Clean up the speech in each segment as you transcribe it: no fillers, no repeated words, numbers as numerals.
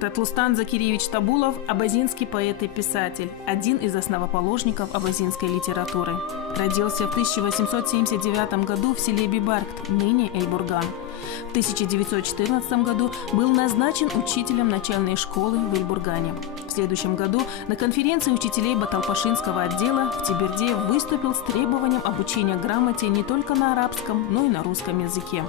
Татлустан Закирьевич Табулов – абазинский поэт и писатель, один из основоположников абазинской литературы. Родился в 1879 году в селе Бибаркт, ныне Эльбурган. В 1914 году был назначен учителем начальной школы в Эльбургане. В следующем году на конференции учителей Баталпашинского отдела в Теберде выступил с требованием обучения грамоте не только на арабском, но и на русском языке.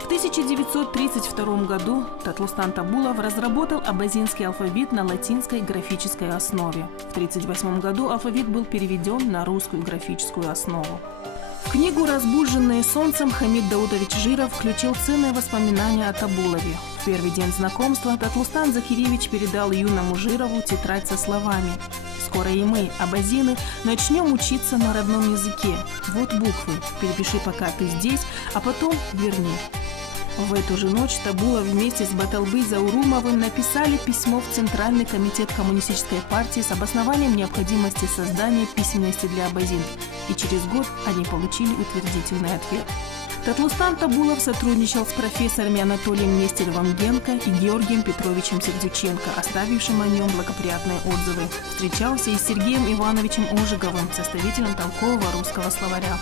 В 1932 году Татлустан Табулов разработал абазинский алфавит на латинской графической основе. В 1938 году алфавит был переведен на русскую графическую основу. В книгу «Разбуженные солнцем» Хамид Даудович Жиров включил ценные воспоминания о Табулове. В первый день знакомства Татлустан Закирьевич передал юному Жирову тетрадь со словами: «Скоро и мы, абазины, начнем учиться на родном языке. Вот буквы, перепиши, пока ты здесь, а потом верни». В эту же ночь Табулов вместе с Баталбы Заурумовым написали письмо в Центральный комитет Коммунистической партии с обоснованием необходимости создания письменности для абазин. И через год они получили утвердительный ответ. Татлустан Табулов сотрудничал с профессорами Анатолием Нестеровым Генко и Георгием Петровичем Сердюченко, оставившим о нем благоприятные отзывы. Встречался и с Сергеем Ивановичем Ожеговым, составителем толкового русского словаря.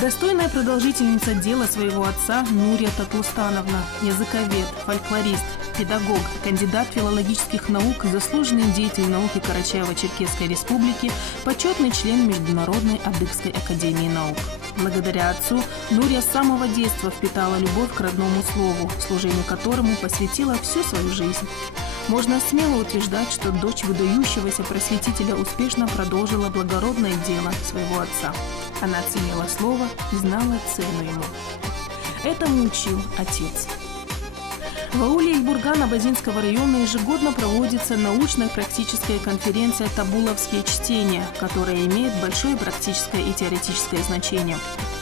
Достойная продолжительница дела своего отца Нурия Татлустановна, языковед, фольклорист, педагог, кандидат филологических наук, заслуженный деятель науки Карачаево-Черкесской республики, почетный член Международной адыгской академии наук. Благодаря отцу Нурия с самого детства впитала любовь к родному слову, служению которому посвятила всю свою жизнь. Можно смело утверждать, что дочь выдающегося просветителя успешно продолжила благородное дело своего отца. Она ценила слово и знала цену ему. Этому учил отец. В ауле Эльбурган Абазинского района ежегодно проводится научно-практическая конференция «Табуловские чтения», которая имеет большое практическое и теоретическое значение.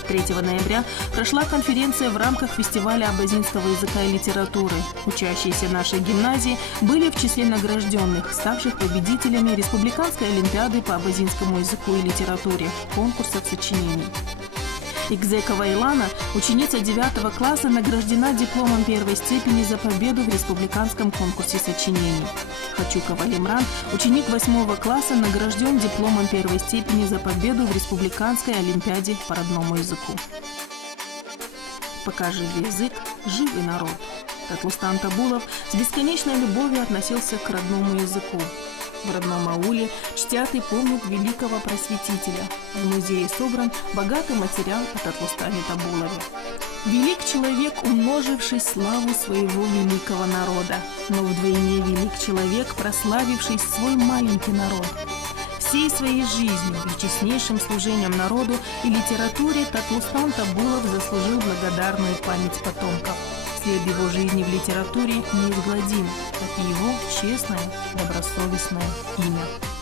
3 ноября прошла конференция в рамках фестиваля абазинского языка и литературы. Учащиеся нашей гимназии были в числе награжденных, ставших победителями Республиканской олимпиады по абазинскому языку и литературе, конкурсов сочинений. Игзекова Илана, ученица 9 класса, награждена дипломом 1 степени за победу в республиканском конкурсе сочинений. Хачукова Лимран, ученик 8 класса, награжден дипломом 1 степени за победу в республиканской олимпиаде по родному языку. Пока жив язык, жив и народ. Татлустан Табулов с бесконечной любовью относился к родному языку. В родном ауле чтят и помнят великого просветителя. В музее собран богатый материал о Татлустане Табулове. Велик человек, умноживший славу своего великого народа, но вдвойне велик человек, прославивший свой маленький народ. Всей своей жизнью и честнейшим служением народу и литературе Татлустан Табулов заслужил благодарную память потомков. След его жизни в литературе неизгладим, как и его честное, добросовестное имя.